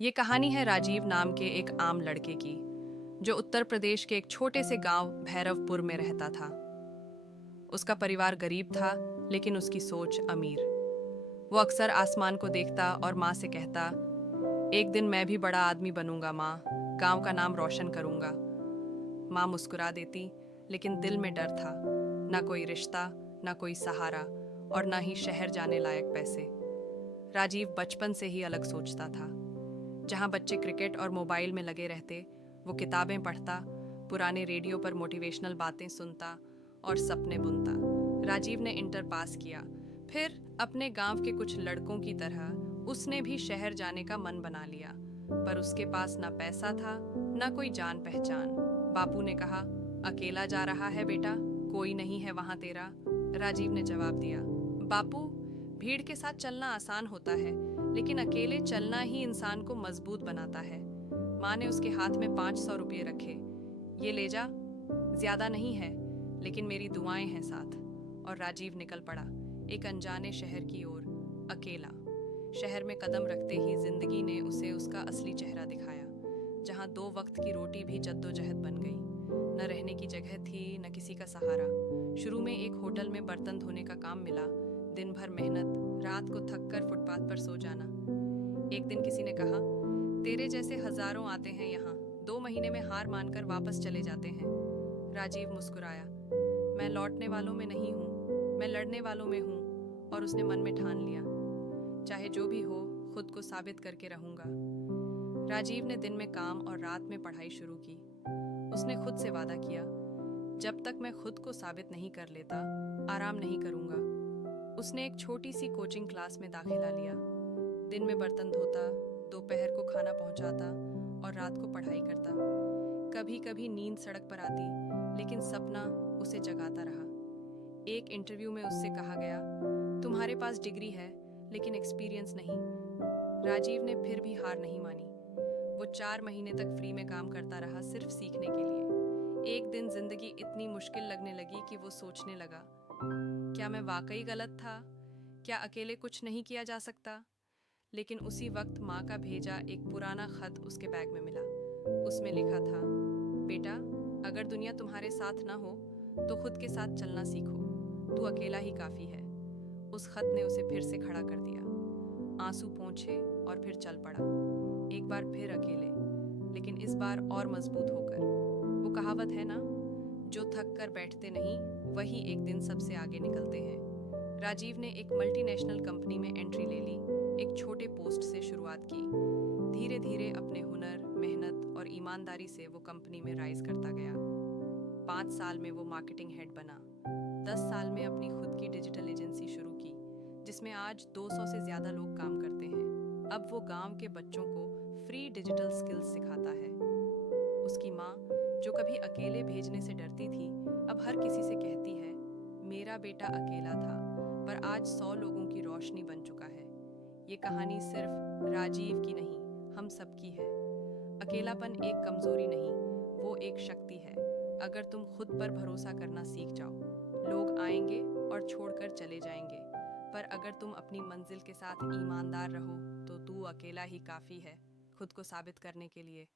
ये कहानी है राजीव नाम के एक आम लड़के की, जो उत्तर प्रदेश के एक छोटे से गांव भैरवपुर में रहता था। उसका परिवार गरीब था, लेकिन उसकी सोच अमीर। वो अक्सर आसमान को देखता और माँ से कहता, एक दिन मैं भी बड़ा आदमी बनूंगा माँ, गांव का नाम रोशन करूंगा। माँ मुस्कुरा देती, लेकिन दिल में डर था। ना कोई रिश्ता, ना कोई सहारा, और ना ही शहर जाने लायक पैसे। राजीव बचपन से ही अलग सोचता था। जहाँ बच्चे क्रिकेट और मोबाइल में लगे रहते, वो किताबें पढ़ता, पुराने रेडियो पर मोटिवेशनल बातें सुनता और सपने बुनता। राजीव ने इंटर पास किया, फिर अपने गांव के कुछ लड़कों की तरह उसने भी शहर जाने का मन बना लिया। पर उसके पास ना पैसा था, ना कोई जान पहचान। बापू ने कहा, अकेला जा रहा है बेटा, कोई नहीं है वहां तेरा। राजीव ने जवाब दिया, बापू, भीड़ के साथ चलना आसान होता है, लेकिन अकेले चलना ही इंसान को मजबूत बनाता है। माँ ने उसके हाथ में 500 रुपये रखे। ये ले जा, ज्यादा नहीं है, लेकिन मेरी दुआएं हैं साथ। और राजीव निकल पड़ा, एक अनजाने शहर की ओर, अकेला। शहर में कदम रखते ही जिंदगी ने उसे उसका असली चेहरा दिखाया, जहाँ 2 वक्त की रोटी भी जद्दोजहद बन गई। न रहने की जगह थी, न किसी का सहारा। शुरू में एक होटल में बर्तन धोने का काम मिला। दिन भर मेहनत, रात को थककर फुटपाथ पर सो जाना। एक दिन किसी ने कहा, तेरे जैसे हजारों आते हैं यहाँ, 2 महीने में हार मानकर वापस चले जाते हैं। राजीव मुस्कुराया, मैं लौटने वालों में नहीं हूँ, मैं लड़ने वालों में हूँ। और उसने मन में ठान लिया, चाहे जो भी हो, खुद को साबित करके रहूंगा। राजीव ने दिन में काम और रात में पढ़ाई शुरू की। उसने खुद से वादा किया, जब तक मैं खुद को साबित नहीं कर लेता, आराम नहीं करूंगा। उसने एक छोटी सी कोचिंग क्लास में दाखिला लिया। दिन में बर्तन धोता, दोपहर को खाना पहुंचाता और रात को पढ़ाई करता। कभी कभी नींद सड़क पर आती, लेकिन सपना उसे जगाता रहा। एक इंटरव्यू में उससे कहा गया, तुम्हारे पास डिग्री है, लेकिन एक्सपीरियंस नहीं। राजीव ने फिर भी हार नहीं मानी। वो 4 महीने तक फ्री में काम करता रहा, सिर्फ सीखने के लिए। एक दिन जिंदगी इतनी मुश्किल लगने लगी कि वो सोचने लगा, क्या मैं वाकई गलत था? क्या अकेले कुछ नहीं किया जा सकता? लेकिन उसी वक्त माँ का भेजा एक पुराना खत उसके बैग में मिला। उसमें लिखा था, बेटा, अगर दुनिया तुम्हारे साथ ना हो तो खुद के साथ चलना सीखो, तू अकेला ही काफी है। उस खत ने उसे फिर से खड़ा कर दिया। आंसू पोंछे और फिर चल पड़ा। एक बार फिर अकेले, लेकिन इस बार और मजबूत होकर। वो कहावत है ना, जो थक कर बैठते नहीं, वही एक दिन सबसे आगे निकलते हैं। राजीव ने एक मल्टीनेशनल कंपनी में एंट्री ले ली। एक छोटे पोस्ट से शुरुआत की। धीरे धीरे अपने हुनर, मेहनत और ईमानदारी से वो कंपनी में राइज करता गया। 5 साल में वो मार्केटिंग हेड बना। 10 साल में अपनी खुद की डिजिटल एजेंसी शुरू की, जिसमें आज 200 से ज्यादा लोग काम करते हैं। अब वो गांव के बच्चों को फ्री डिजिटल स्किल्स सिखाता है। उसकी माँ, जो कभी अकेले भेजने से डरती थी, अब हर किसी से कहती है, मेरा बेटा अकेला था, पर आज 100 लोगों की रोशनी बन चुका है। ये कहानी सिर्फ राजीव की नहीं, हम सबकी है। अकेलापन एक कमजोरी नहीं, वो एक शक्ति है। अगर तुम खुद पर भरोसा करना सीख जाओ, लोग आएंगे और छोड़कर चले जाएंगे। पर अगर तुम अपनी मंजिल के साथ ईमानदार रहो, तो तू अकेला ही काफी है खुद को साबित करने के लिए।